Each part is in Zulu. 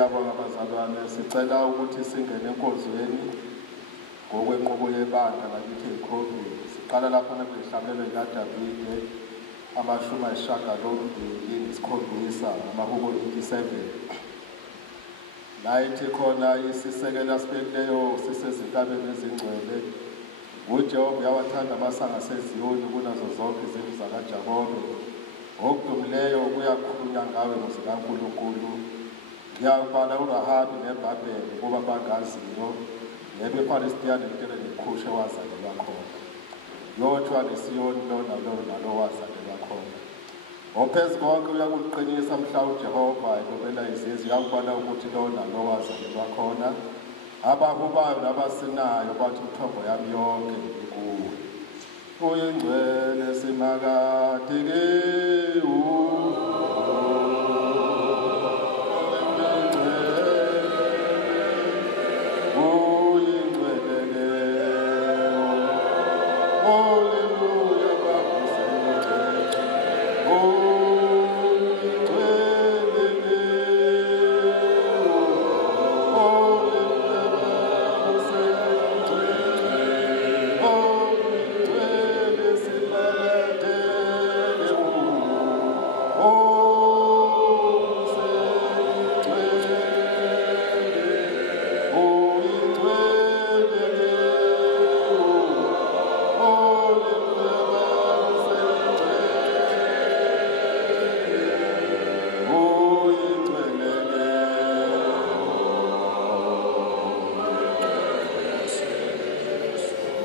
Siyabonga bazalwane, sicela ukuthi singene enkonzweni ngokwenqubo yebandla lakithi eCovid. Siqala lapho ngehlabelelo likaDavide amashumi ayisishiyagalombili nesikhombisa amahubo 87. La ithi khona isisekelo asibekileyo sisezintabeni ezingcwele. uJehova uyawathanda amasanga aseZiyoni kunazo zonke izindlu zakaJakobe. Okudumileyo kuyakhulunywa ngawe muzi kaNkulunkulu. Ngiyabala uRahabi neBhabheli kuba bangaziyo, nebePalestina neTire neKhushi owazalelwa khona. Yodwa leSiyoni lona nalo wazalelwa khona. Ophezu konke uyakuqinisa mhla uJehova elobela izizwe, uyakubala ukuthi lona lo wazalelwa khona. Abahubayo nabasinayo bathi imithombo yami yonke ikuwe. Uyingcwele simakade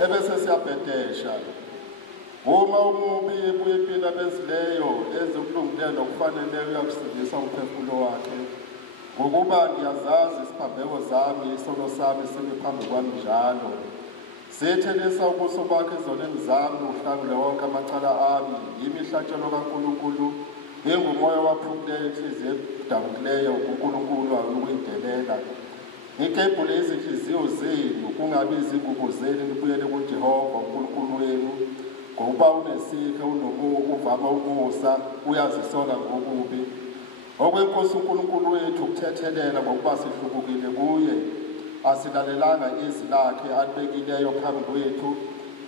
ebese siyabhedesha. Uma umubi ebuye impilo abenzileyo ezokulungileyo nokufaneleyo uyakusindisa umphefumulo wakhe. Ngokuba ngiyazazi isiphambeko zami, isono sami simi phambi kwami njalo. Sithelisa ubuso bakhe ezoneni zami, uhlangule wonke amacala ami. Yimihlatshelo kaNkulunkulu, ingumoya waphukileyo, inhliziyo edabukileyo kuNkulunkulu awukuyidelela. Ngikebhule izinhliziyo zenu, kungabi izingubo zenu, nibuyele kuJehova uNkulunkulu wenu. Ngoba unesipho, uvama umusa, uyazisola ngokubi. Okwenkosi uNkulunkulu wethu ukuthethelela ngokuba sihlukukile kuye, asilalelanga izwi lakhe alibekileyo phambi kwethu.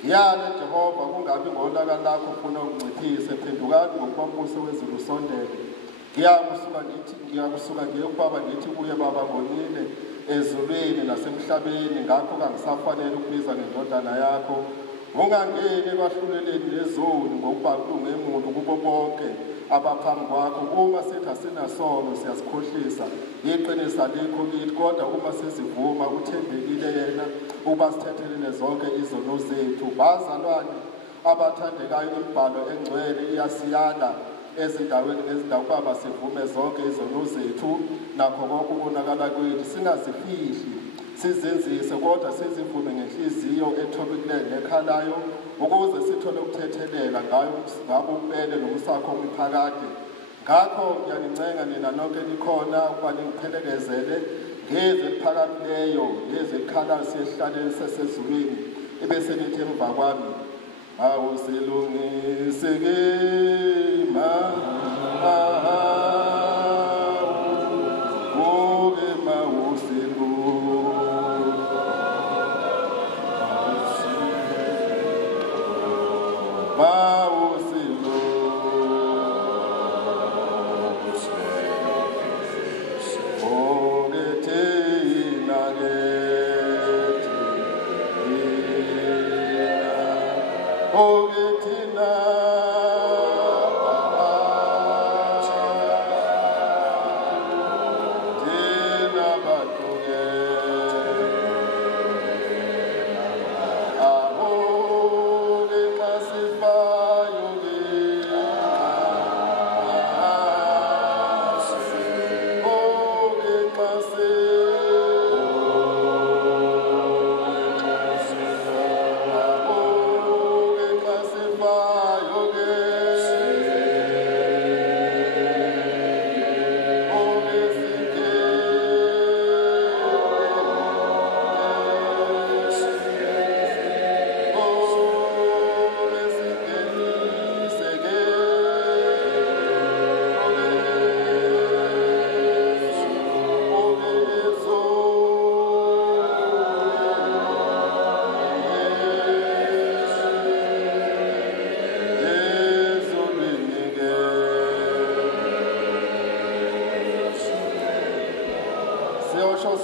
Ngiyale Jehova, kungabi ngolaka lakho ufuna ukunciphisa, phendukani ngokuba umbuso wezulu usondele. Ngiyakusuka ngiye kubaba ngithi kuye, Baba ngonile ezulwini nasemhlabeni, ngakho kangisafanele ukubiza ngendodana yakho. Ungangeni ekwahluleleni lezoni ngokuba kulunge emuntu kubo bonke abaphambi kwakho. Uma sithi asinasono siyasikhohlisa, iqiniso alikho kithi, kodwa uma sizivuma uthembekile yena ukuba sithethelele zonke izono zethu. Bazalwane abathandekayo, imibhalo engcwele iyasiyala ezindaweni ngezindawo ukuba masivume zonke izono zethu nakho konke ukubonakala kwethu, singazifihli, sizenzise, kodwa sizivume ngenhliziyo ethobekileyo nekhalayo, ukuze sithole ukuthethelela ngabo upele nomsakho omiphakade. Ngakho ngiyanincenga nina nonke nikhona ukuba ningiphelekezele ngezwi eliphakamileyo, ngezwi elikhalayo siyehlaleni sesezulwini, ebese nithi emva kwami, awusilungise kema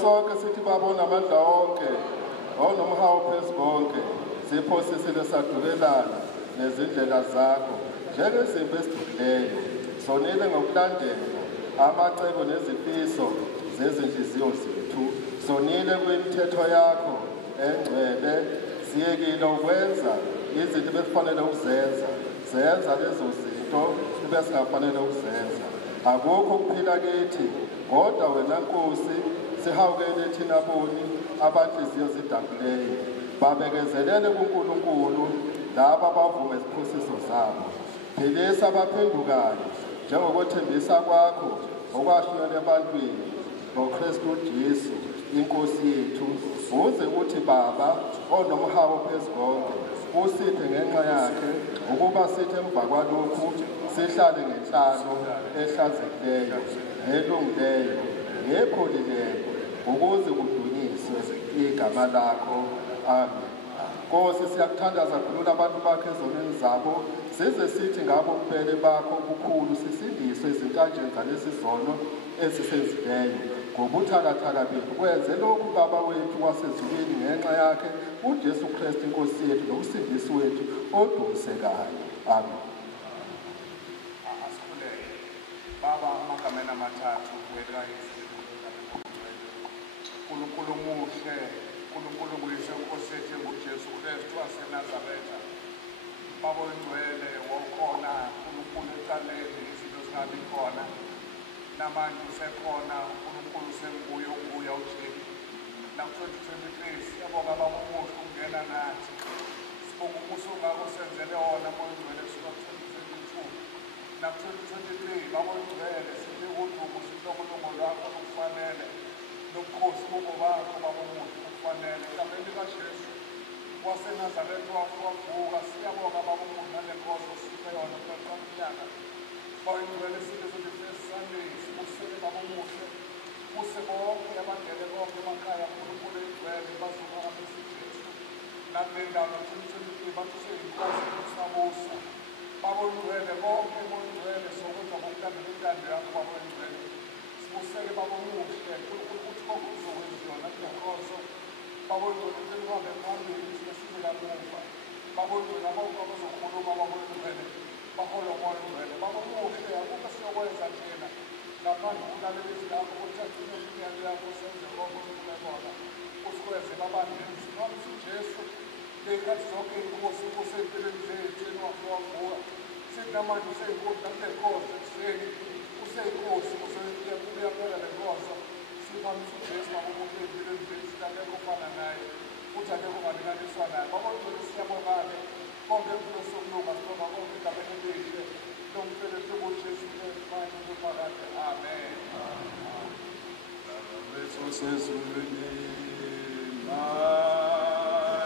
sonke sithi babona amandla onke onomhawu phezu konke siphosisile sadukelana nezindlela zakho njengezimvu esidukileyo sonile ngokulandela amacebo nezifiso zezinhliziyo zethu sonile kwimithetho yakho engcwele siyekile ukwenza izinto ebekufanele ukuzenza zenza lezo zinto ebesingafanele ukuzenza akukho ukuphila kithi kodwa wena Nkosi sihawukele thina boni abanhliziyo zidabukileyo babekezelele kuNkulunkulu laba abavuma iziphusiso zabo philisa abaphendukayo njengokwethembisa kwakho okwashunyelwa ebantwini ngoKristu Jesu inkosi yethu uze uthi Baba onomhawu phezu konke usiphe ngenxa yakhe ukuba sithi emva kwalokhu sihlale ngenhlalo ehlanzekileyo nelungileyo nepholileyo ukuze kudunyiswe igama lakho. Amen. Nkosi siyakuthandaza khulula abantu bakho ezonweni zabo size sithi ngabo ububele bakho obukhulu sisindiswe ezintanjeni zalesi zono esisenzileyo ngobuthakathaka bethu kwenze lokhu Baba wethu wasezulwini ngenxa yakhe uJesu Kristu inkosi yethu nomsindisi wethu odumisekayo. Amen. Asikhuleke Baba amagameni amathathu wena uNkulunkulu muhle uNkulunkulu nguyise inkosi yethu nguJesu Kristu waseNazaretha Baba oyingcwele wokhona uNkulunkulu ecaleni izinto zingabi khona namanje usekhona uNkulunkulu senguye obuya uthini naku-2023 siyabonga Baba umuhle ukungena nathi sibonga umusa ongako senzele wona Moya Oyingcwele kusuka ku-2022 naku-2023 Baba oyingcwele sibe udumo sihlongolongo lwakho lokufanele nobukhosi bobo bakho Baba umuhle okufanele egameni likaJesu waseNazaretha wavuka siyabonga Baba umuhle nale nkosi osiphe yona kuqala Oyingcwele sibe sobe-first Sunday sibusele Baba umuhle buse bonke abangene bonke emakhaya uNkulunkulu oyingcwele bazokala besiJesu nakule ndawo no-2023 bathi seyinkosi kusabusa Baba oyingcwele bonke oyingcwele sokwenza ngokulandela intando yakho Baba oyingcwele sibusele Baba umuhle uNkulunkulu ukuthi konke uzokwenziwa nakule nkonzo Baba oyingcwele senihambe phambili thina size kamuva Baba oyingcwele abonke abazokhuluma Baba oyingcwele baholo Moya Oyingcwele Baba umuhle akukho siyokwenza thina ngaphandle kokulalela izwi lakho uthathe imiyalo yakho usenze konke osifuna kona usikwenze babandisi noma uJesu ley'khathi zonke inkosi inkosi ey'mpilweni zethu enwavuka sithi namanje useyinkosi nakule nkonzo ekuseni useyinkosi uyaphela le nkonzo siphamisa uJesu Baba umuntu ey'mpilweni zethu sithi akekho ofana naye futhi akekho ongalinganiswa naye Baba Oyingcwele siyabonga-ke konke empilo sokulunga sibonga konke egameni elihle lomfelethi kuJesu manje kuphakade. Amen. Bethu sezulwini mandiphathwe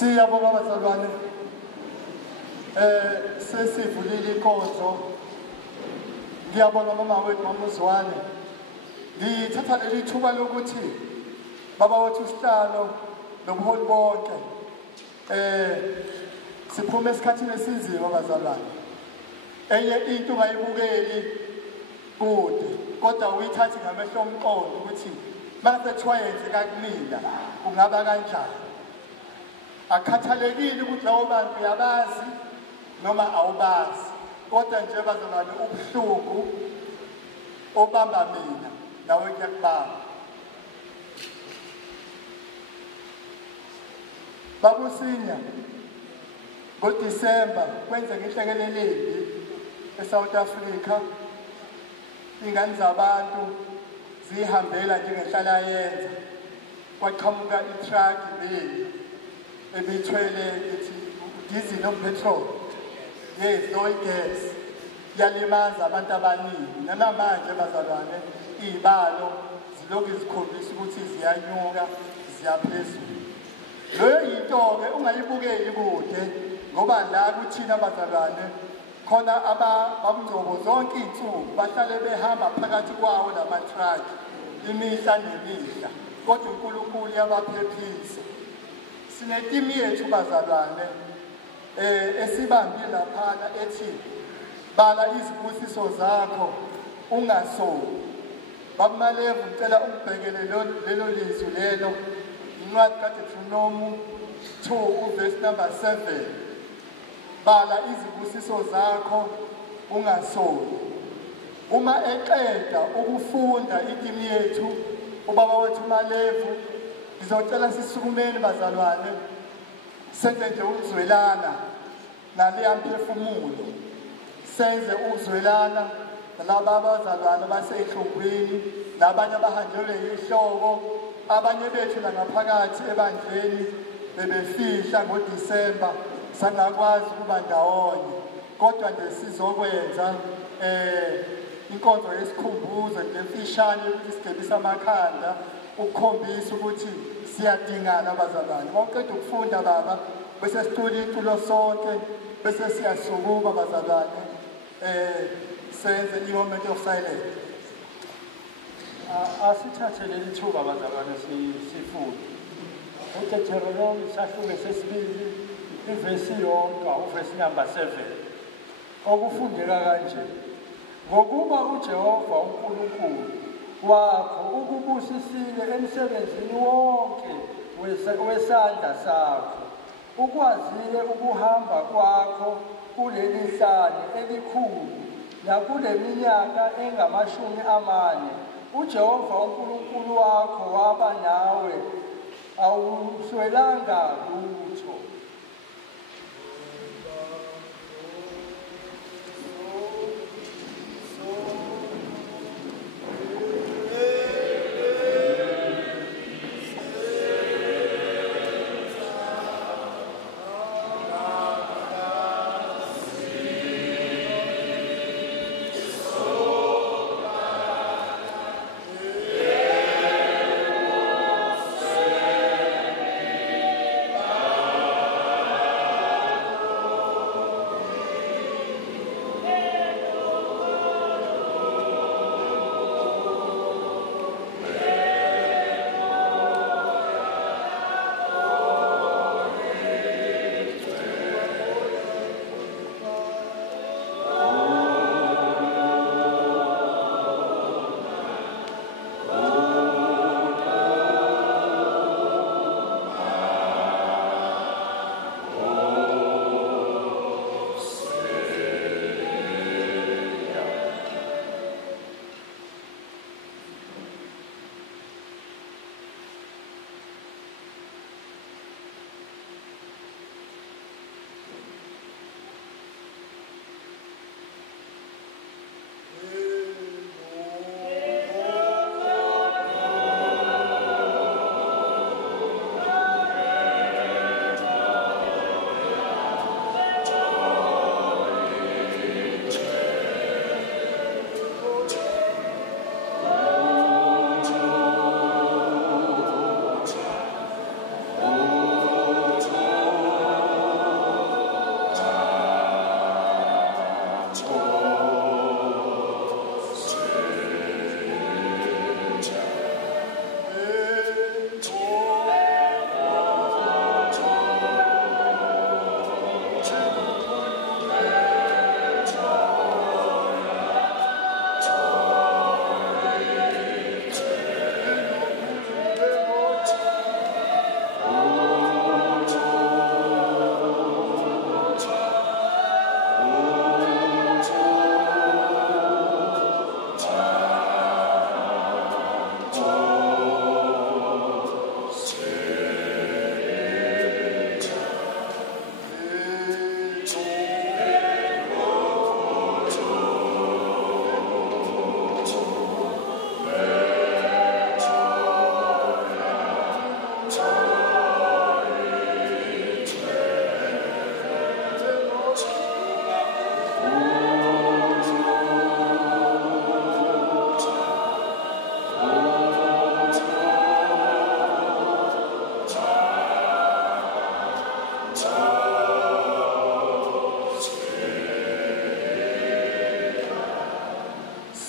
Siyabonga bazalwane sesivulile inkonzo ngiyabonga mama wethu mamuzwane ngithatha leli thuba lokuthi baba wethu usihlalo nobuholi bonke siphume esikhathini esinzima bazalwane enye into ungayibukeli kude kodwa uyithathi ngamehlo omqondo ukuthi mase thwayenze kakunina kungaba kanjani akhathalekile ukuthi lawo bantu uyabazi noma awubazi kodwa nje bazalwane ubuhlungu obamba mina nawe kuyakubamba babusinya ngoDisemba kwenzeka inhlekelele eSouth Africa ingane zabantu zihambela njengehlala yenza kwaqhamuka itruck ebithwele ithi diesel no petrol yes no gas yalimaza abantu abaningi namanje bazalwane izibalo zilokhu zikhombisa ukuthi ziyanyuka ziyaphezulu leyo into ke ungayibukeli kude ngoba la kuthina bazalwane khona abamngcobo zonke izinsuku bahlale behamba phakathi kwawo lamatruck imihla nemihla kodwa uNkulunkulu yabaphephisa sinetimi yethu bazalwane esibambile laphana ethi bala izibusiso zakho ungasoli bakumalevu ngicela ungibhekele lelo lizwi lelo incwadi kaDuteronomy 2 verse number 7 bala izibusiso zakho ungasoli uma eqeda ukufunda itimi yethu ubaba wethu Malevu ngizocela sisukumeni bazalwane senze nje ukuzwelana naleya mphefumulo senze ukuzwelana nalabo abazalwane basehlungwini nabanye abahanjelwe yihloko abanye bethu la ngaphakathi ebandleni bebefihla ngoDisemba sangakwazi ukuba ndawonye kodwa nje sizokwenza inkonzo yesikhumbuzo nje emfishane ukuthi sigebisa amakhanda ukukhombisa ukuthi siyadingana abazalwane mawuqeda ukufunda baba bese sicula iculo sonke bese siyasukuma abazalwane senze i-moment of silence asithathe leli thuba abazalwane sifunde uDuteronomy isahluko sesibili ivesi yonke uvesi number 7 okufundeka kanje ngokuba uJehova uNkulunkulu wakho ukubusisile emsebenzini wonke wesandla sakho ukwazile ukuhamba kwakho kuleli hlane elikhulu nakule minyaka engamashumi 4 uJehova uNkulunkulu wakho waba nawe awuswelanga lutho.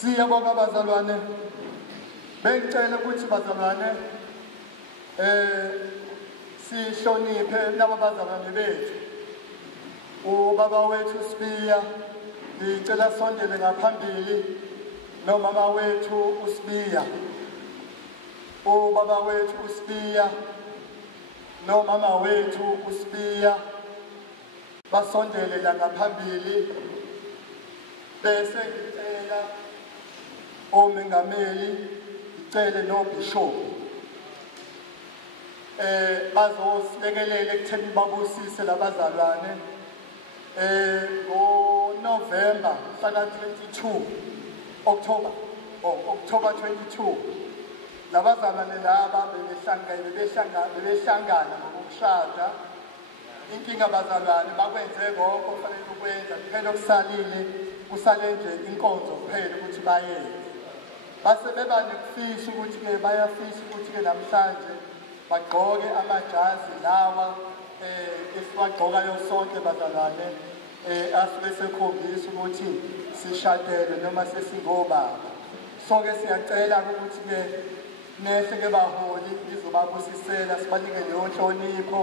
Siyabonga bazalwane, bengicela ukuthi bazalwane sihloniphe laba bazalwane bethu. Ubaba wethu Sibiya ngicela sondele ngaphambili, nomama wethu uSibiya. Ubaba wethu uSibiya nomama wethu uSibiya basondele la ngaphambili, bese ngicela omengameli, ngicele noBishop bazosilekelela ekutheni babusise labazalwane ngoNovember mhla 22 October 22 labazalwane laba bebehlangana ngokushada. Inkinga bazalwane bakwenze konke okufanele ukwenza, kuphela okusalile kusale nje inkonzo kuphela ukuthi bayenze. Base beba nekufisa ukuthi-ke bayafisa ukuthi-ke namhlanje bagqoke amajazi lawa esibagqokayo sonke bazalwane asuke sekhombisa ukuthi sishadele noma sesingobaba. So-ke siyacela ukuthi-ke nehle-ke baholi ngizobabusisela sibanike leyo nhlonipho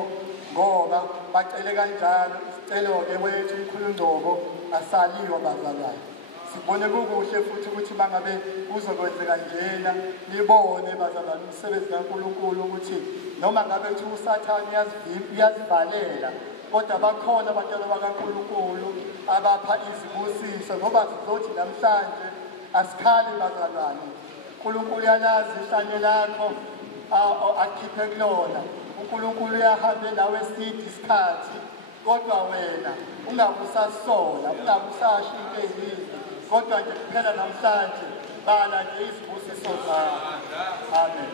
ngoba bacele kanjalo. Isicelo-ke wethu uMkhulungcobo asaliwa bazalwane. Sibone kukuhle futhi ukuthi mangabe kuzokwenzeka njena nibone bazalwane umsebenzi kaNkulunkulu ukuthi noma ngabe kuthi uSathane uyazivalela kodwa bakhona abantwana bakaNkulunkulu abapha izibusiso ngoba sizothi namhlanje asikhali bazalwane. uNkulunkulu uyalazi ihlanye lakho, akhiphe kulona. uNkulunkulu uyahambe nawe eside isikhathi, kodwa wena ungabe usasola, ungabe usashintsha izizwe, kodwa nje kuphela namhlanje bala nje izibusiso zakho. Amen.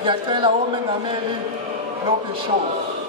Ngiyacela omengameli nobishop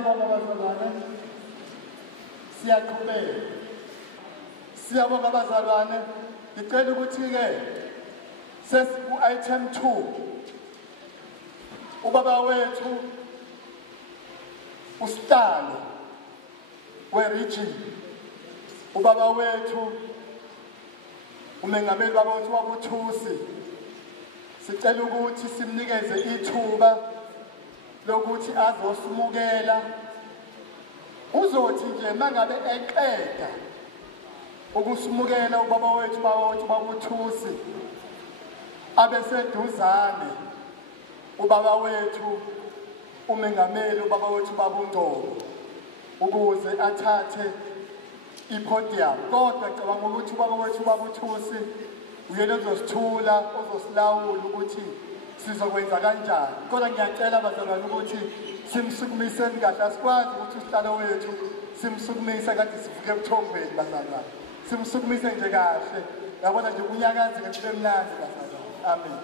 Siyabonga bazalwane. Siyaqhubeka. Siyabonga bazalwane. Ngicela ukuthi-ke sesiku-item 2. Ubaba wethu usihlalo we-region. Ubaba wethu umengameli baba wethu wabuthusi. Sicela ukuthi simnikeze ithuba lokuthi azosimukela. Uzothi nje mangabe eqeda ukusimukela ubaba wethu babuthusi abeseduzane ubaba wethu umengameli ubaba wethu babungcobo ukuze athathe ipodium. Kodwa ngicabanga ukuthi ubaba wethu babuthusi uyena ozosithula ozosilawula ukuthi sizokwenza kanjani. Kodwa ngiyacela abazalwane ukuthi simsukumiseni kahle. Asikwazi ukuthi usihlalo wethu simsukumise kade sivuke ebuthongweni bazalwane. Simsukumise nje kahle. Yabona nje kunyakaze ngempilo emnandi bazalwane. Amen.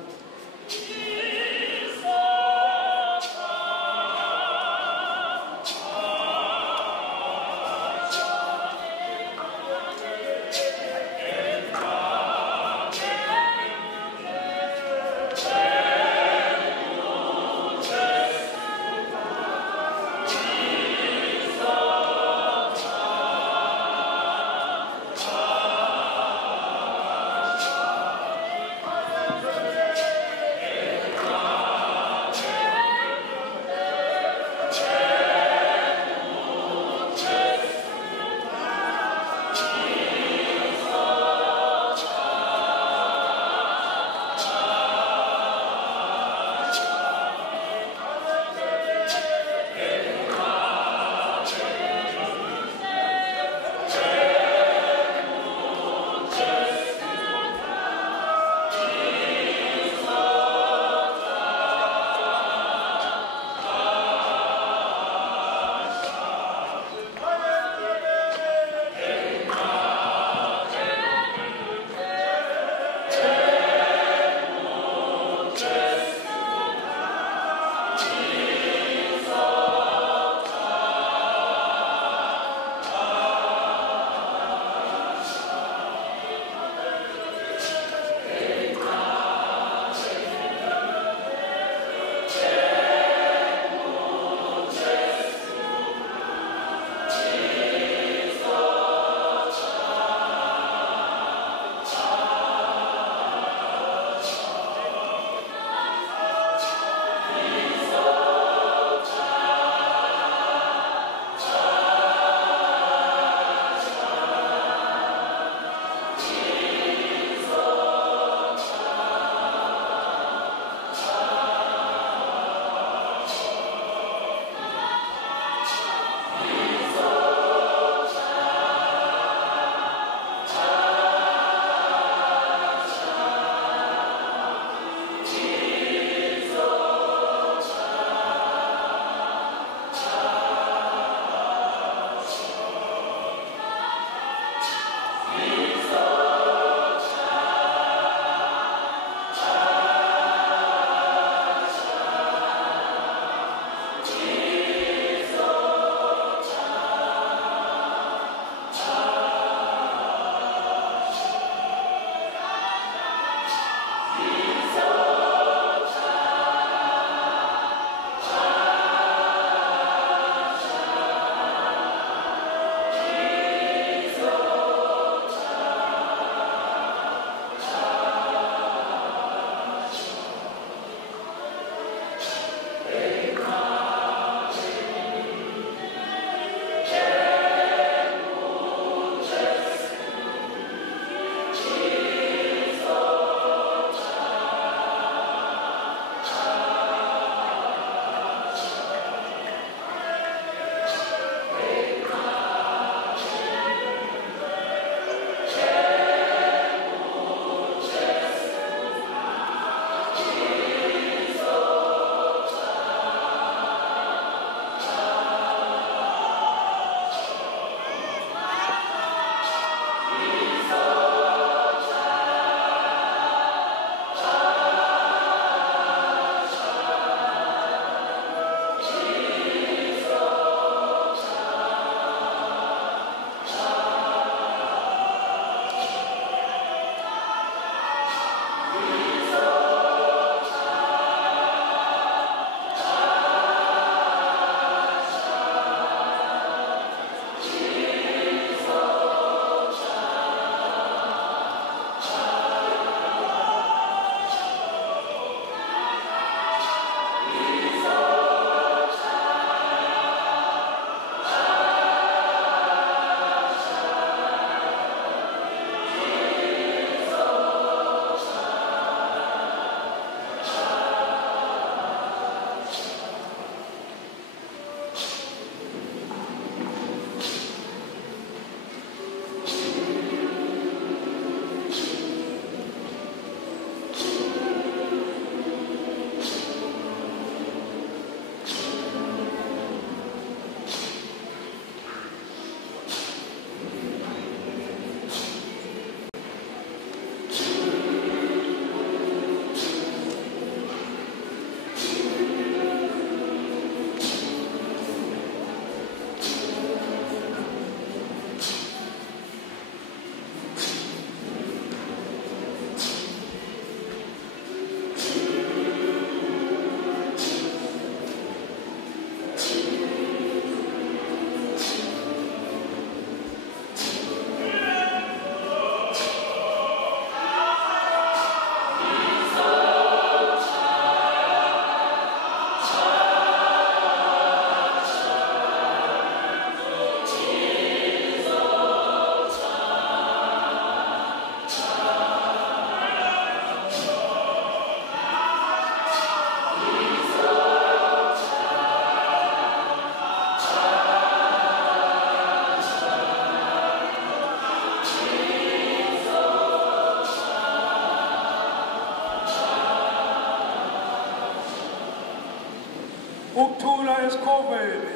esikhobeni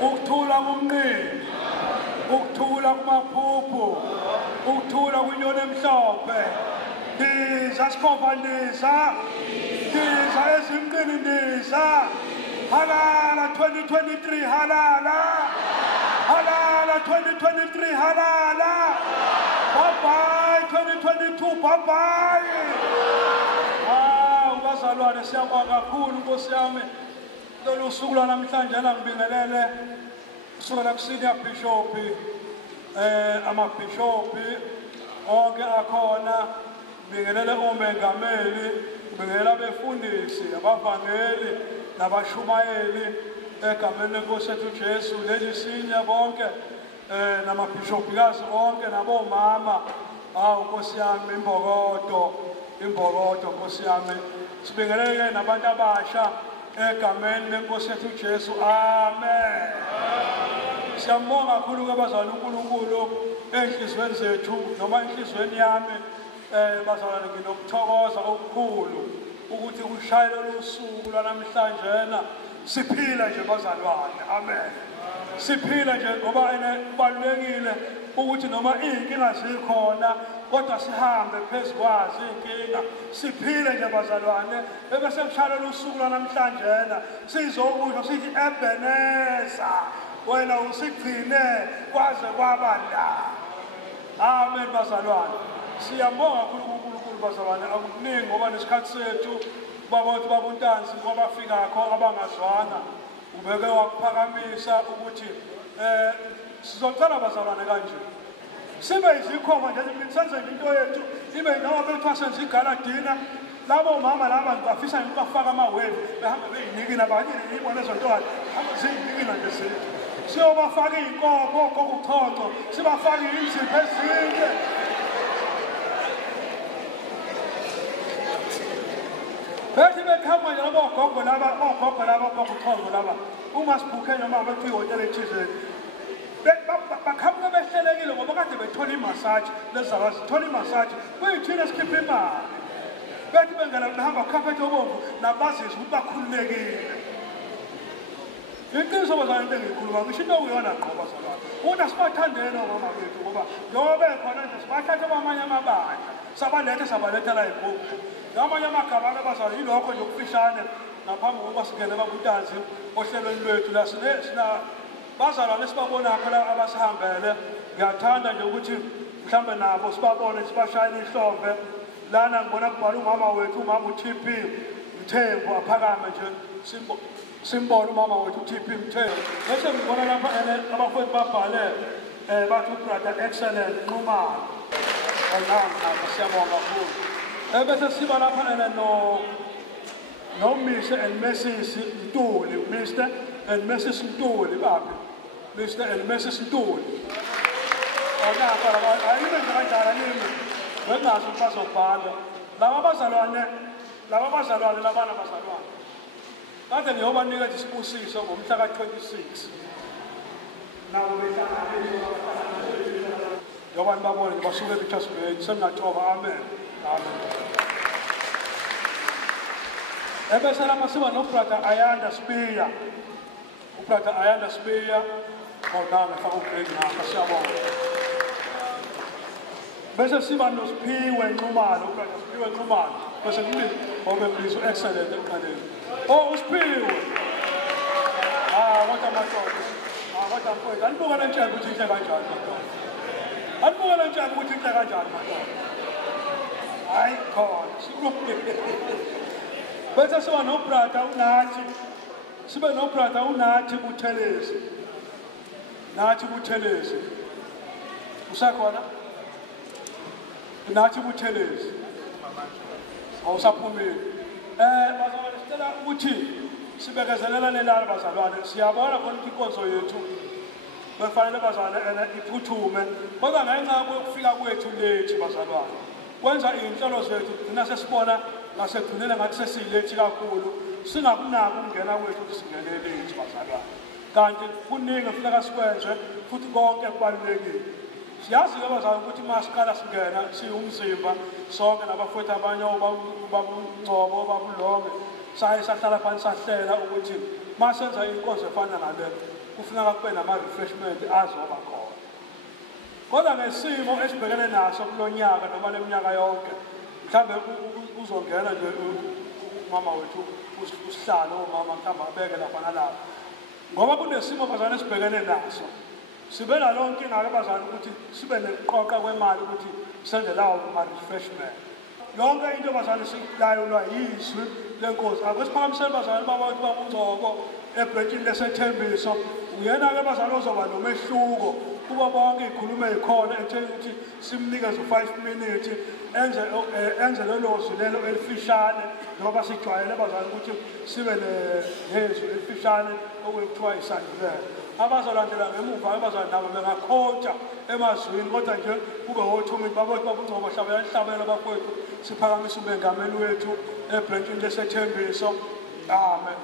ukuthula kumnqini ukuthula kumaphupho ukuthula kwinyoni emhlophe ndiza sikhova ndiza Ezimnqini ndiza halala 2023 halala 2023 halala bye 2022 bye ubazalwane siyabonga kakhulu Nkosi yami lolu suku lwanamhlanje ngibingelele kusukela kusenior bishop amabhishopi onke akhona ngibingelele omengameli ngibingelela abefundisi abavangeli nabashumayeli egameni lenkosi yethu Jesu leli sinya bonke namabhishopikazi onke nabomama Nkosi yami imbokodo Nkosi yami sibingelele nabantu abasha egameni lenkosi yethu Jesu amen siyambonga kakhulu abazalwane uNkulunkulu enhlizweni zethu noma enhlizweni yami bazalwane nginokuthokoza okukhulu ukuthi kushayile losuku lwanamhlanje siphila nje bazalwane amen siphila nje ngoba kubalulekile ukuthi noma inkinga zikhona kodwa sihambe phezukwazi inkinga siphile nje bazalwane bese kushayile losuku lwanamhlanje sizokusho sithi Ebeneza wena usigcine kwaze kwaba la amen bazalwane siyambonga kakhulu uNkulunkulu bazalwane akukuningi ngoba nesikhathi sethu babantu babuntanzi kwabafikakho abangazwana ubeke wakuphakamisa ukuthi sizocela bazalwane kanje sibe izikhoma nje senze into yethu ibe noma bethu senze igaladina labo mama laba ngibafisa ngibafaka amawave behamba beyinikina abanye ibona ezontwana hamba ziyinikina nje sithi siyobafaka inkoko kokuchonco sibafaka izipho ezinhle bethi bekhamba nje ogogo laba kokuchonco laba uma sibhukhe noma bethu ihotela ethizeni bakhambe behlelekile ngoba kade bethola imassage lezabazi thola imassage kuyithina esikhipha imali bethi bengela behamba khaphethe obomvu nabazizwe ukuthi bakhululekile iqiniso bazalwane into engiyikhuluma ngisho into okuyona ngqo bazalwane ukuthi sibathandeni omama bethu ngoba njengoba bekhona nje sibathathe kwamanye amabandla sabaletha la eGoli ngamanye amagaba abazalwane yilokho nje okufishane ngaphambi kokuba singene babuntanzi ohlelweni lwethu la sina bazalwane sibabonakho la abasihambele ngiyathanda nje ukuthi mhlambe nabo sibabone sibashayile ihlombe lana ngibona kubhala umama wethu umama uTP Mthembu aphakame nje simbona umama wethu uTP Mthembu bese ngibona lapha abafowethu babhale bathi brother excellent Nxumalo ngiyabonga siyabonga kakhulu bese siba lapha no Mr and Mrs Ntuli Mr and Mrs Ntuli baphi Mr and Mrs Ntuli ayime nje kanjalo nimi wengazi ukuthi bazobhala laba bazalwane labana bazalwane kade ngiyobanika isibusiso ngomhla ka-26 nawo yobani babone basuke ePictures Bay sengingathoba amen ebese lapha siba nobrother Ayanda Spear ubrother Ayanda Spear nanga faka ugrade ngapha siyabonga bese siba noSiphiwe Nxumalo ubrother Siphiwe Nxumalo bese ngibizwa excellent eqaleni uSiphiwe kodwa madoda kodwa mfowethu anibuka lentshaka ukuthi inhle kanjani madoda anibuka lentshaka ukuthi inhle kanjani madoda hayi khona bese siba nobrother uNathi Buthelezi usakhona Nathi Buthelezi awusaphumile bazalwane sicela ukuthi sibekezelelane lana bazalwane siyabona khona inkonzo yethu befanele bazalwane iphuthume kodwa ngenxa yokufika kwethu lethi bazalwane kwenza inhlelo zethu thina sesibona ngasekugcinele ngathi sesiyilethi kakhulu singakunaki ukungena kwethu ukuthi singene lethi bazalwane kanti kuningi kufuneka sikwenze futhi konke kubalulekile siyazi-ke bazalwane ukuthi uma siqala singena siwumzimba sonke nabafowethu abanye babungcobo babulonge saye sahlala phansi sahlela ukuthi masenza inkonzo efana nale kufuneka kube nama-refreshment azoba khona. Kodwa ngesimo esibhekene naso kulo nyaka noma le minyaka yonke, mhlawumbe uzongena nje umama wethu usihlalo umama mhlawumbe abeke lapha nalapha. Ngoba kunesimo bazane esibhekene naso, sibe naleyo nkinga-ke bazane ukuthi sibe neqoqa kwemali ukuthi senze lawo ma-refreshment. Yonke into bazane silayelwa yizwi lenkosi. Akwesiphakamiseni bazane babawethu babungcoko ebhrentshini lesethembiso, uyena-ke bazane ozoba nomehluko kuba bonke ikhulume yikhona ekutheni ukuthi simnikeze u5 minutes enze lelo zwi lelo elifishane njengoba sijwayele bazane ukuthi sibe nezwi elifishane okuthiwa isandulelo. Abazolandela ngemuva abazane nabo bengakhontsha emazwini, kodwa nje kube othumi babawethu babungcoko hlabela bafowethu siphakamise ubengameli wethu ebhrentshini lesethembiso. Amen.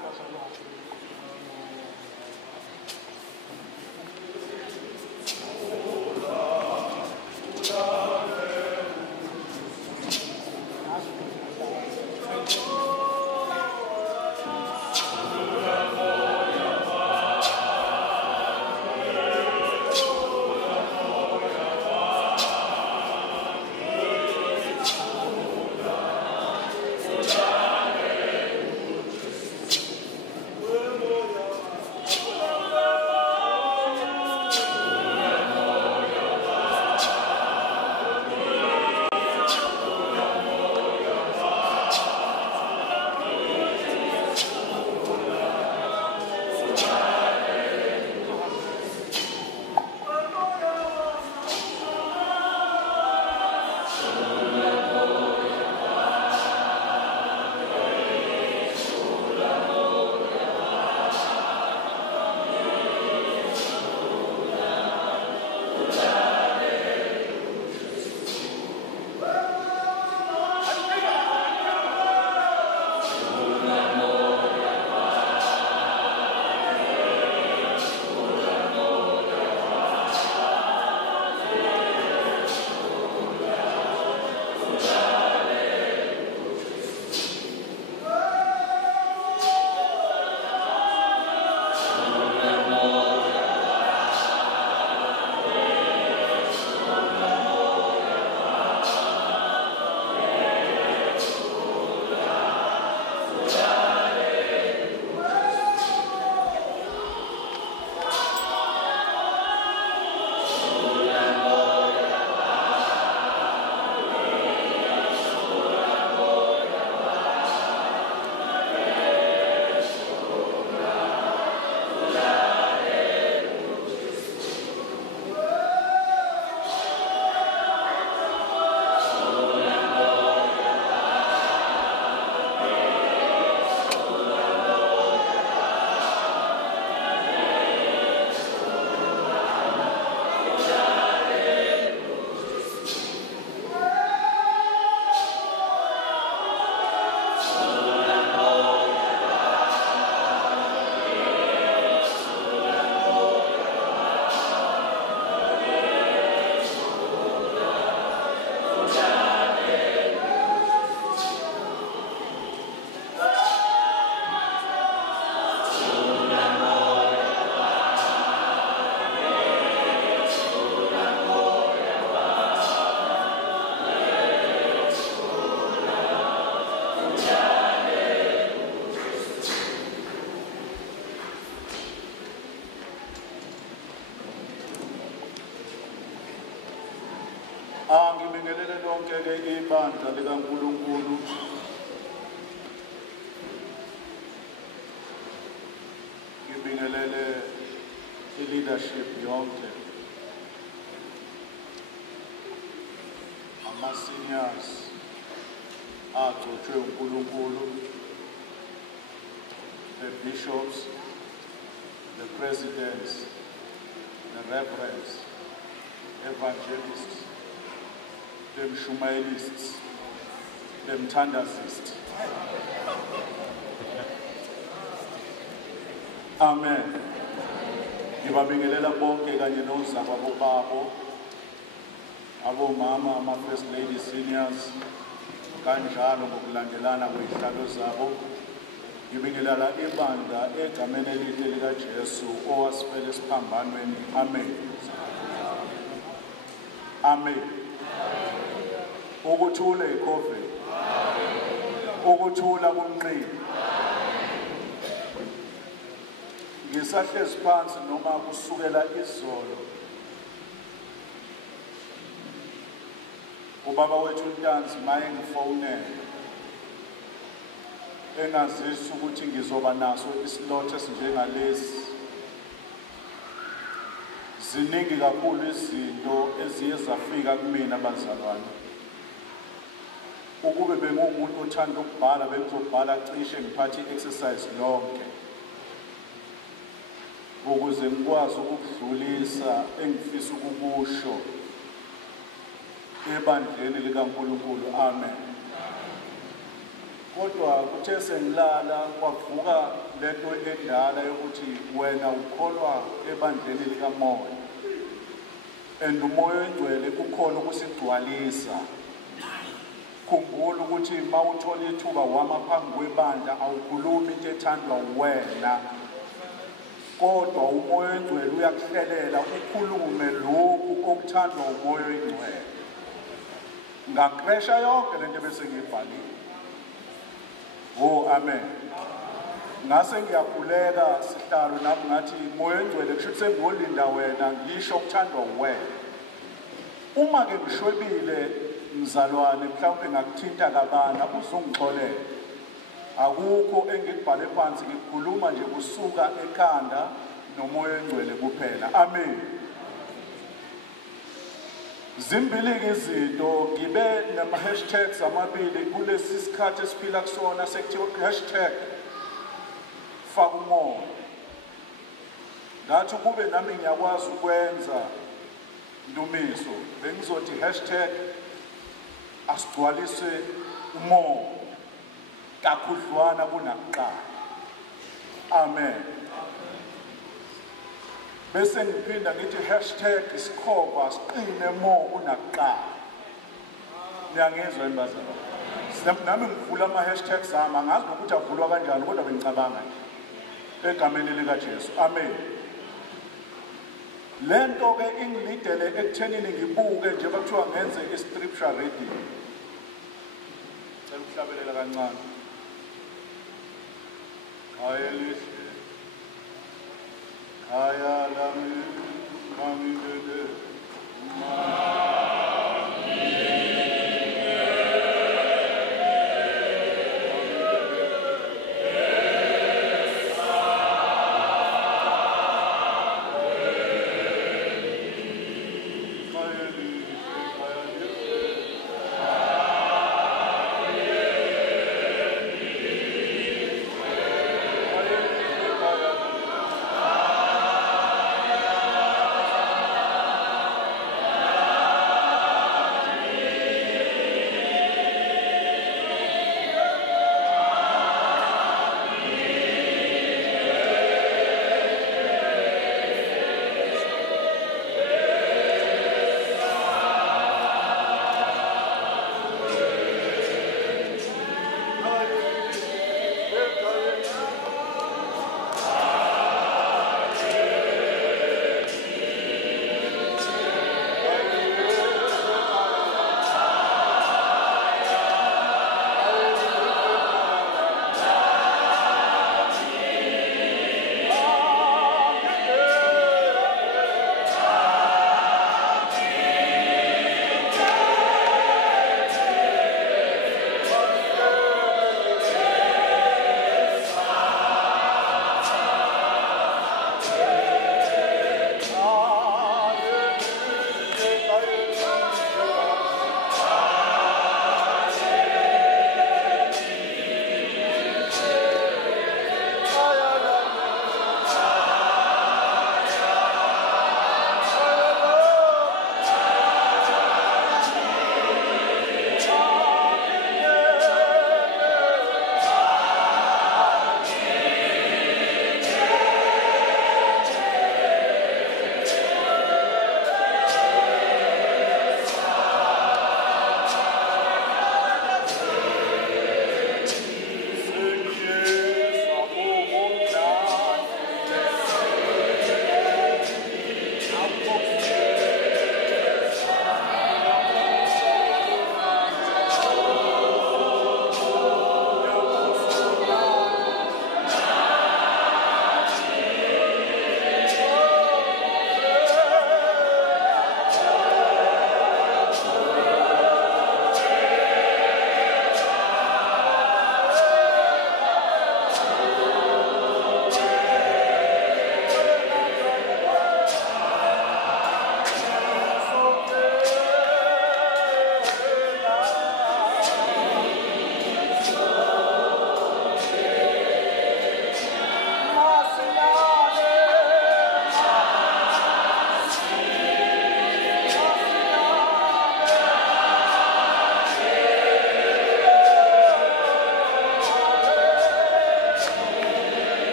Ngibingelele lonke-ke ibandla likaNkulunkulu. Ngibingelele i-leadership yonke, ama-seniors agcotshwe uNkulunkulu, the bishops, the presidents, the reverends, evangelists, the mshumayelists, the mthandazists. Amen. Ngibabingelela bonke kanye nozabo babo, abomama, ama-first lady seniors, kanjalo ngokulandelana kwezihlalo zabo, ngibingelela ibandla egameni elihle likaJesu owasifela esiphambanweni. Amen. Amen. Ukuthula iCovid. Ukuthula kumnqini. Ngisahlezi phansi noma kusukela izolo ubaba wethu uNtanzi maye ngifonela engazisi ukuthi ngizoba naso islot esinjengalesi. Ziningi kakhulu izinto eziye zafika kumina bazalwane. Ukube bengumuntu othanda ukubhala bengizobhala cishe ngiphathe i-exercise lonke ukuze ngikwazi ukudlulisa engifisa ukukusho ebandleni likaNkulunkulu. Amen. Kodwa kuthe sengilala kwavuka lento endala yokuthi wena ukholwa ebandleni likamoya and umoya oyingcwele ukhona ukusigcwalisa. Khumbula ukuthi mawuthola ithuba wama phambi kwebandla awukhulumi into ethandwa wena, kodwa umoya oyingcwele uyakuhlelela ukhulume lokhu okuthandwa umoya oyingcwele. Ngakresha yonke lento bese ngibhalile. Oh, amen. Ngase ngiyakhuleka sihlalo nami ngathi moya oyingcwele kusho ukuthi sengolinda wena ngisho ukuthandwa wena. Uma ke ngishwebile mzalwane mhlawumbe ngakuthinta kabana uzongixolela. Akukho engikubhale phansi, ngikhuluma nje kusuka ekhanda nomoya oyingcwele kuphela. Amen. Zimbili izinto ngibe nama hashtags amabili kulesi sikhathi esiphila kusona sekuthiwa hashtag faka umoya. Ngathi kube nami ngiyakwazi ukwenza Ndumiso bengizothi hashtag asigcwalise umoya kakhudlwana kunakuqala. Amen. Bese ngiphinda ngithi hashtag Izikhova siqine more kunakuqala. Niyangizwa embazana? Nami ngivula ama hashtags ami angazi ukuthi avulwa kanjani kodwa bengicabanga nje egameni likaJesu. Amen. Lento ke ingilidele ekuthenini ngibuke nje bakuthiwa ngenze i-scripture reading. Ukuhlabelela kancane. Ayelihle. Aya lami mamibele.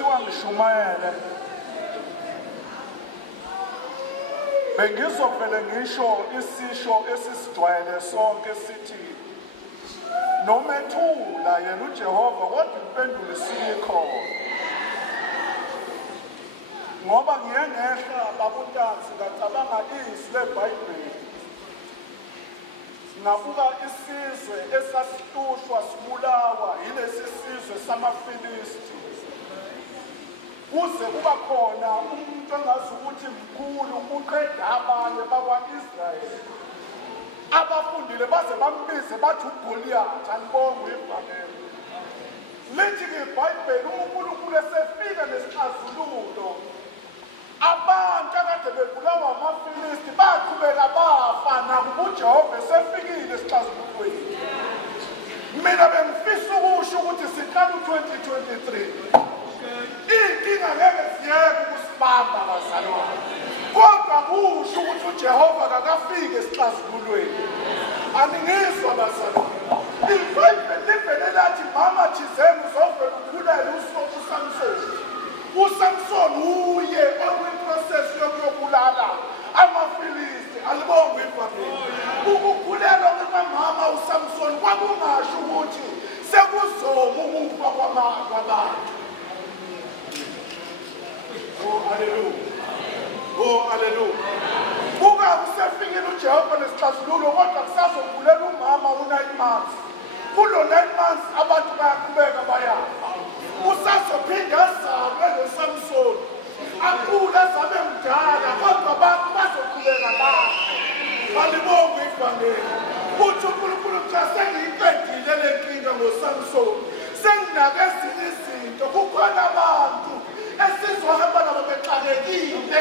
sekuthiwa ngishumayele bengizovele ngisho isisho esisijwayele sonke sithi nomethula yena uJehova kodwa impendulo isikho ngoba ngiye ngehla babuntanzi ngacabanga izwi leBhayibheli ngabuka isizwe esasihlushwa sibulawa yilesi sizwe samaFilisti kuze kuba khona umuntu engazi ukuthi mkhulu uqeda abanye bakwa-Israyeli abafundile baze bambize bathi uGoliath anibonge ivangeli lithi-ke iBhayibheli uNkulunkulu esefika nesixazululo abantu akade bebulawa amaFilisti baqhubeka bafa nakuba uJehova esefikile esixazululweni mina bengifisa ukusho ukuthi siqala u-2023 inkinga ngeke ziyeke ukusibamba bazalwane kodwa kusho ukuthi uJehova kakafike esixazululweni aningizwa bazalwane iBhayibheli livele lathi mama thizeni uzovela ukhulela uSamsoni uSamsoni uye okwiprocess yokubulala amaFilisti alibonge ivangeli ukukhulelwa kukamama uSamsoni kwakungasho ukuthi sekuzoma ukufa kwabantu. Oh hallelujah. Oh hallelujah. Kuba usefikile uJehova nesixazululo kodwa kusazokhulela umama u9 months. Kulo 9 months abantu bayaqhubeka bayafa. Usazophinda azalwe noSamsoni. Akhule azabe mdala kodwa bazoqhubeka bafa. Balibonge ivangeli. Uthi uNkulunkulu cha sengiyiqedile le nkinga ngoSamsoni. Senginake ezinye izinto kukhona abantu esizohamba nabo bexakekile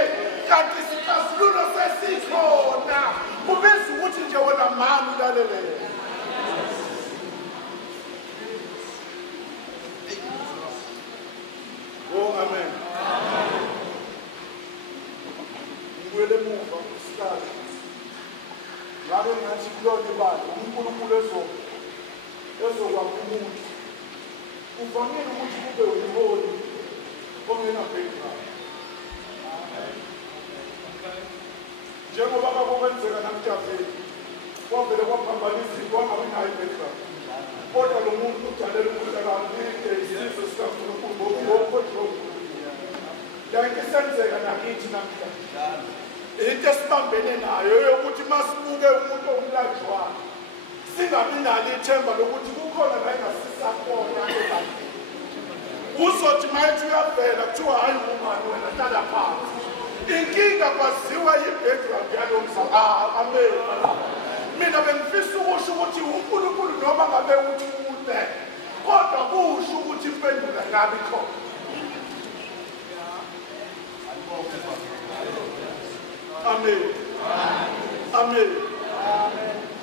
kanti isixazululo sesikhona kubizwa ukuthi nje wena mama ulalelele oh amen ngwele muva usihlalo ngabe ngathi kulona ibali uNkulunkulu ezokwakha umuntu uvamile ukuthi kube uyiholi ongena background njengoba kwakwenzeka namhlanje kwavele kwaphambanisa izinto wangabi nayo background kodwa lo muntu ujalela ubudlelwano isizwe sikaNkulunkulu ngokukodwa yanke senzeka nakithi namhlanje into esibambene nayo yokuthi masibuke umuntu omlanjwayo singabi nalo ithemba lokuthi kukhona la engasisakona ebantwini uzothi mayithi uyavela kuthiwa hayi umani wena hlala phansi inkinga kwaziwa yi-background yalo mzali amen mina bengifisa ukusho ukuthi uNkulunkulu noma ngabe uthule kodwa kusho ukuthi impendulo ngabe khona amen amen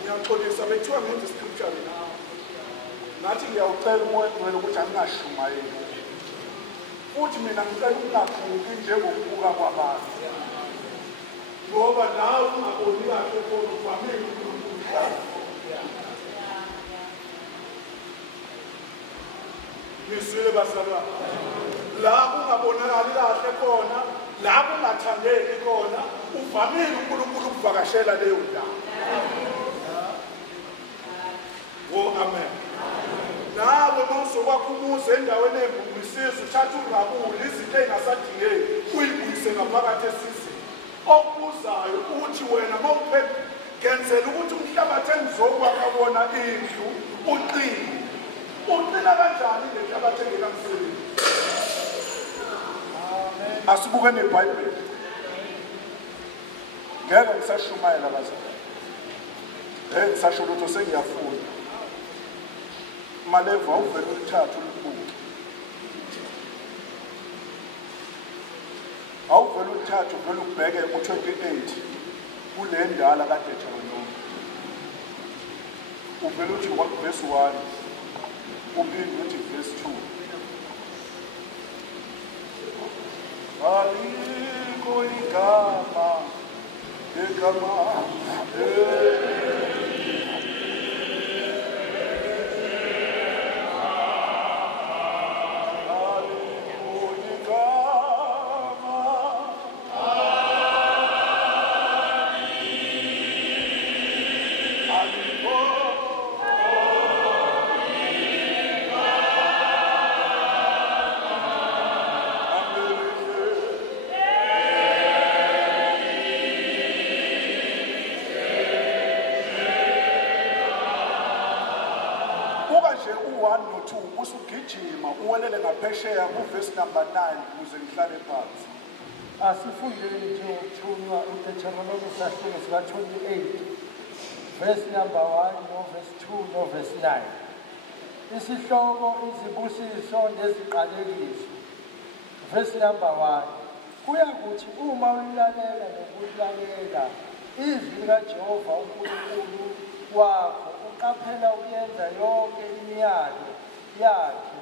ngiyaxolisa bethiwa ngenze iscripture nathi ngiyawucela umoya ngcwele ukuthi angingashumayeli futhi mina ngicela ukungaqhubi njengokubuka kwabantu ngoba nawe ungaboni kahle khona uvamile uNkulunkulu ngisile bazalwane la ungabonakali kahle khona la kungathandeki khona uvamile uNkulunkulu ukuvakashela leyo ndawo oh amen nawe mawuzokwakha umuzi endaweni engumisizi uthatha ungabuli izinto ey'ngasadingeki uyibuyise ngaphakathi esizini okubuzayo uthi wena mawuphethe ngenzela ukuthi umhlabathi engizokwakha wona indlu uqina kanjani le hlabathi engekamsebenzi asibuke neBhayibheli ngeke ngisashumayela bazalwane ngisasho lutho sengiyafunda maleva uvele ulithatha ulibuke awuvele ulithatha uvele ubheke u-28 kule ndala kade Deuteronomy uvele uthi verse 1 uphinde uthi verse 2 alikho igama 1 no-2 usugijima uwelele ngaphesheya kuvesi number 9 ukuze ngihlale phansi. Asifundeni nje ukuthunywa uDeuteronomy sahluko sika 28 verse number 1 no verse 2 no verse 9. Isihloko izibusiso neziqalekiso. Verse number 1. Kuyakuthi uma ulilalela nokulalela izwi likaJehova uNkulunkulu wakho uqaphela ukuyenza yonke imiyalo yakhe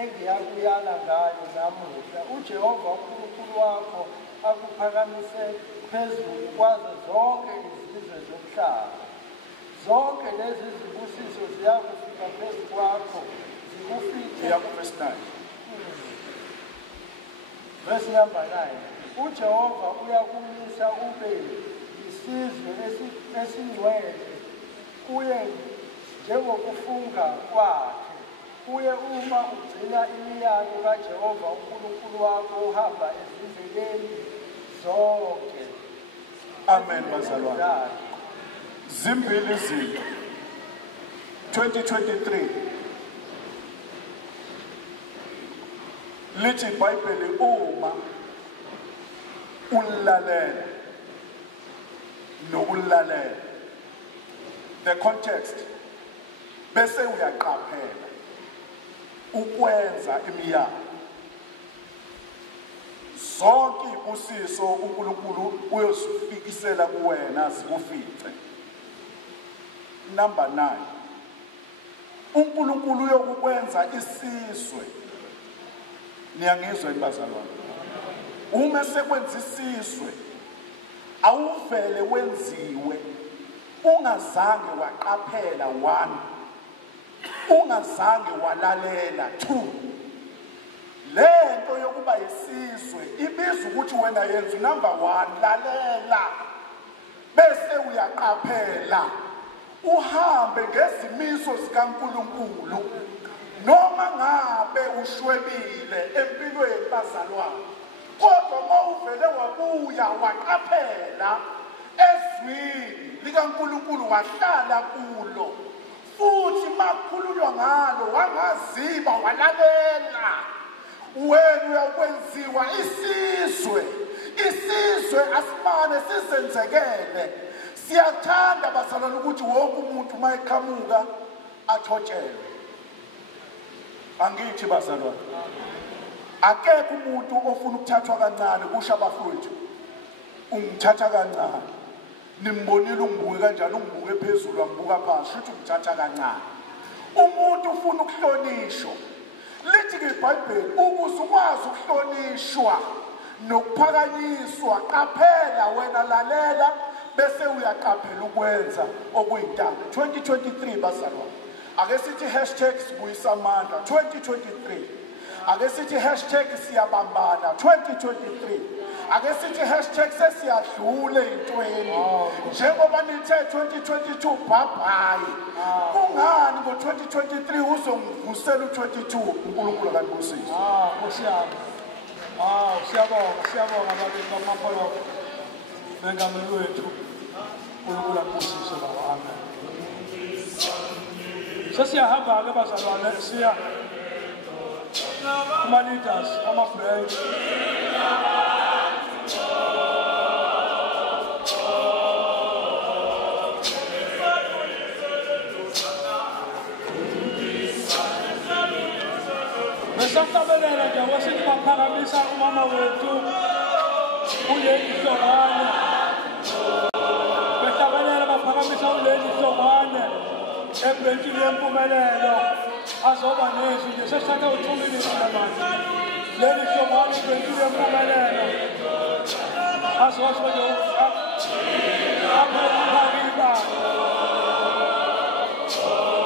engiyakuyala ngayo namuhla, uJehova uNkulunkulu wakho akuphakamise phezulu kwazo zonke izizwe zomhlaba. Zonke lezi zibusiso ziyakufika phezu kwakho zikufike. Verse 9. Verse number 9. uJehova uyakumisa ube isizwe esingcwele kuye njengokufunga kwakhe. Kuye uma ugcina imiyalo kaJehova uNkulunkulu wakho uhamba ezindleleni zonke. Amen bazalwane. Zimbili izinto. 2023 lithi iBhayibheli uma ulalela nokulalela, the context, bese uyaqaphela ukwenza imiyalo. Zonke ibusiso uNkulunkulu uyozifikisela kuwena zikufice. Number 9. uNkulunkulu uyokwenza isizwe. Niyangizwa bazalwane? Uma sekwenza isizwe awuvele wenziwe ungazange waqaphela 1, ungazange walalela 2. Lento yokuba isizwe ibiza ukuthi wena yenza number 1 lalela bese uyaqaphela uhambe ngezimiso zikaNkulunkulu noma ngabe ushwebile empilweni bazalwane, kodwa uma uvele wabuya waqaphela ezwini likaNkulunkulu wahlala kulo futhi makhulunywa ngalo wangaziba walalela, wena uyakwenziwa isizwe. Isizwe asimane sizenzekele. Siyathanda bazalwane ukuthi wonke umuntu mayeqhamuka athotshelwe. Angithi bazalwane, akekho umuntu ofuna ukuthathwa kancane kusho abafowethu. Ungithatha kancane. Nimbonile ungibuke kanjalo, ungibuke phezulu angibuka phansi, futhi ungithatha kancane. Umuntu ufuna ukuhlonishwa. Lithi ke iBhayibheli ukuze ukwazi ukuhlonishwa nokuphakanyiswa, qaphela wena lalela bese uyaqaphela ukwenza okuyintando. 2023 bazalwane. Ake sithi #sibuyisa amandla 2023. Ake sithi #siyabambana 2023. Ake sithi #sesiyadlula ezintweni. Njengoba nithe 2022 bye-bye. Kungani ngo-2023 uzongivusela u-22 uNkulunkulu akanibusise. Nkosi yami. Siyabonga bakithi bamapholoko. Bengameli wethu uNkulunkulu akubusise baba. Amen. Sesiyahamba-ke bazalwane siya kuma-leaders, ama-branch. Besakuhlabelela nje wesithi baphakamisa umama wethu uLady Hlongwane. Behlabelela baphakamisa uLady Hlongwane ebrentshini yempumelelo azoba nezwi nje. Sesithatha u2 minutes manje. Lady Hlongwane ebrentshini yempumelelo azosho nje apha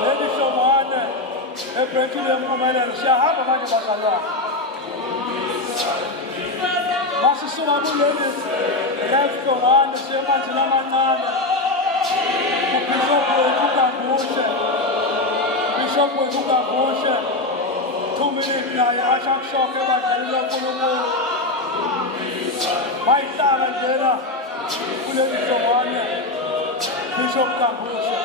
Lady Hlongwane ebrentshini yempumelelo. Siyahamba manje bazalwane. Masisuka kuleli Hlongwane siye emanzini amancane. Ubishop wethu uGangushe. Bishop wethu uGangushe 2 minutes naye asha kushoke ebadlalini kaNkulunkulu. Mayihlala njena kuleli Hlongwane Bishop Gangushe.